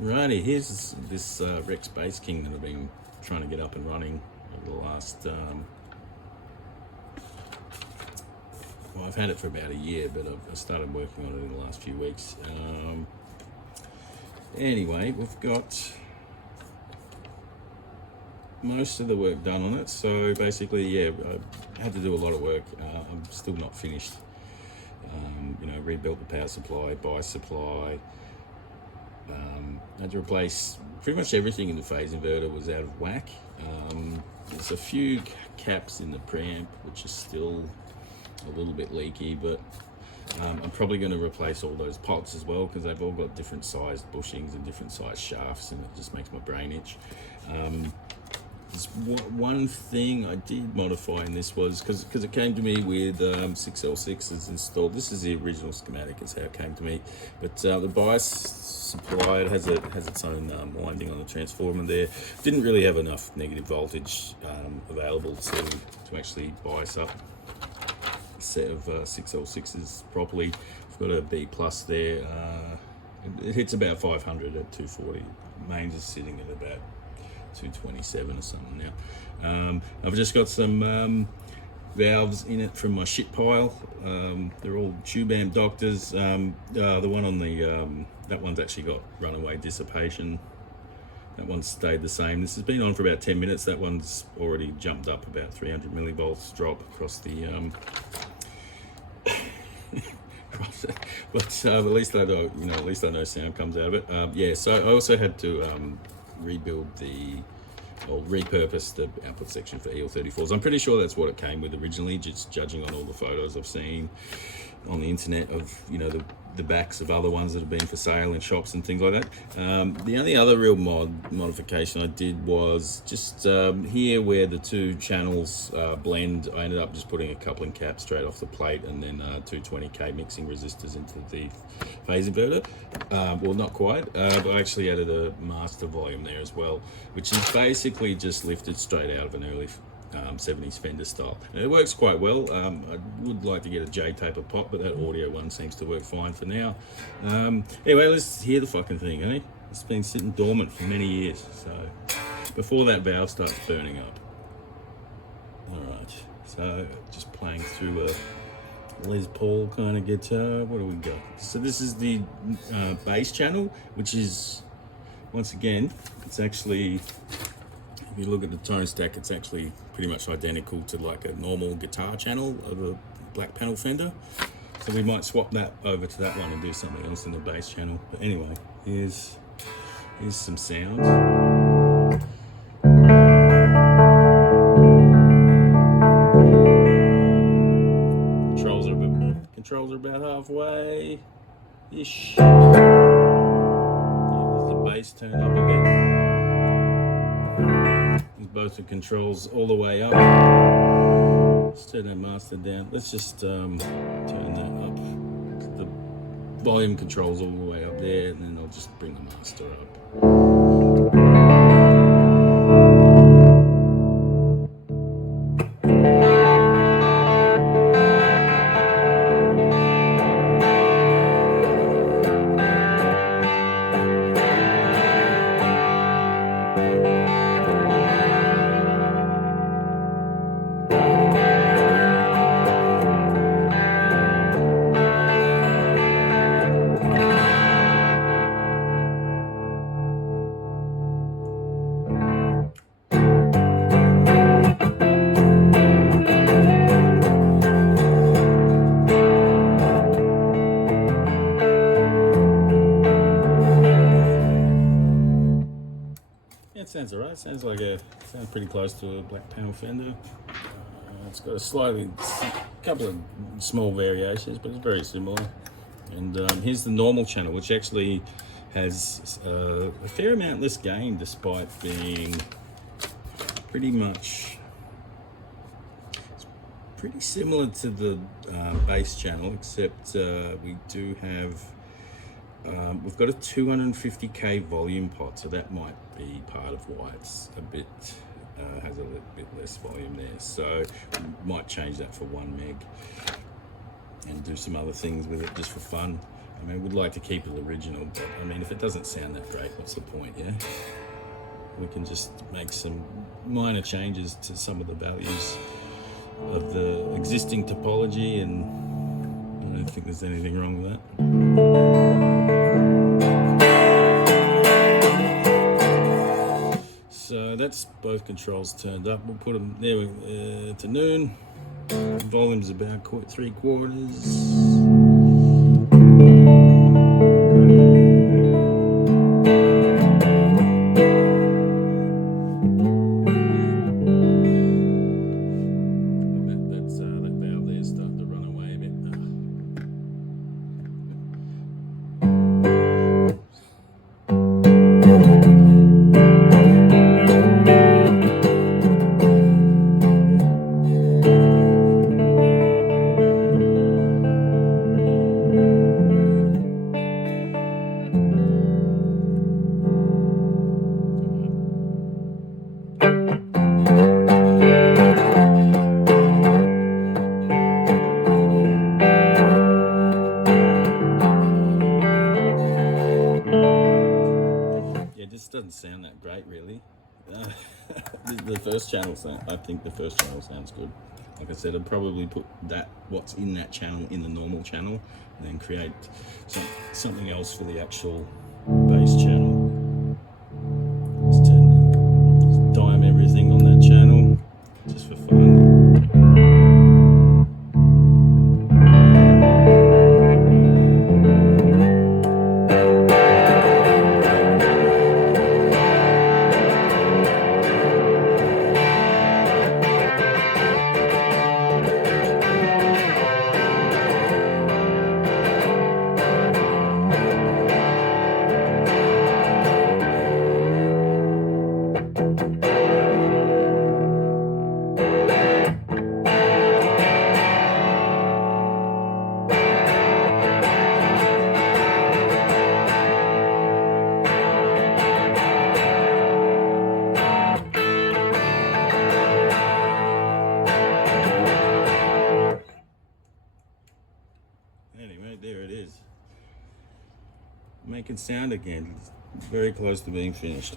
Righty, here's this Rex Bassking that I've been trying to get up and running over the last, well, I've had it for about a year, but I started working on it in the last few weeks. Anyway, we've got most of the work done on it, so basically, yeah, I had to do a lot of work. I'm still not finished. Rebuilt the power supply, bias supply. I had to replace pretty much everything in the phase inverter was out of whack. There's a few caps in the preamp which are still a little bit leaky, but I'm probably going to replace all those pots as well because they've all got different sized bushings and different sized shafts, and it just makes my brain itch. There's one thing I did modify in this was because it came to me with 6L6s installed. This is the original schematic, is how it came to me. But the bias supply, it has its own winding on the transformer there. Didn't really have enough negative voltage available to actually bias up a set of 6L6s properly. I've got a B plus there. It hits about 500 at 240. Mains is sitting at about 227 or something now. I've just got some valves in it from my shit pile. They're all tube amp Doctors. The one on the that one's actually got runaway dissipation. That one's stayed the same. This has been on for about 10 minutes. That one's already jumped up about 300 millivolts drop across the but at least I know, at least I know sound comes out of it. Yeah, so I also had to rebuild repurpose the output section for EL34s. I'm pretty sure that's what it came with originally, just judging on all the photos I've seen on the internet of the backs of other ones that have been for sale in shops and things like that. The only other real modification I did was just here where the two channels blend, I ended up just putting a coupling cap straight off the plate and then 220k mixing resistors into the phase inverter. Well, not quite, but I actually added a master volume there as well, which is basically just lifted straight out of an early 70s Fender style. And it works quite well. I would like to get a J-taper pot, but that audio one seems to work fine for now. Anyway, let's hear the fucking thing, eh? It's been sitting dormant for many years, so before that valve starts burning up. Alright, so just playing through a Les Paul kind of guitar. What do we got? So this is the bass channel, which is, once again, it's actually, if you look at the tone stack, it's actually pretty much identical to like a normal guitar channel of a black panel Fender. So we might swap that over to that one and do something else in the bass channel. But anyway, here's some sound. Controls are about halfway-ish. Yeah, there's the bass turned up a bit. There's both the controls all the way up. Let's turn that master down. Let's just turn that up. The volume controls all the way up there, and then I'll just bring the master up. It sounds alright. Sounds pretty close to a black panel Fender. It's got a couple of small variations, but it's very similar. And here's the normal channel, which actually has a fair amount less gain, despite being pretty similar to the bass channel, except we do have. We've got a 250k volume pot, so that might be part of why it's a bit has a little bit less volume there. So we might change that for 1 meg and do some other things with it just for fun. I mean, we'd like to keep it original, but I mean, if it doesn't sound that great, what's the point, yeah? We can just make some minor changes to some of the values of the existing topology, and I don't think there's anything wrong with that. So that's both controls turned up. We'll put them there to noon. Volume's about 3/4. That valve there starting to run away a bit. Doesn't sound that great, really. The first channel sound, I think the first channel sounds good. Like I said, I'd probably put what's in that channel in the normal channel, and then create something else for the actual bass channel. Just dime everything on that channel, just for fun. Anyway, there it is. Making sound again. It's very close to being finished.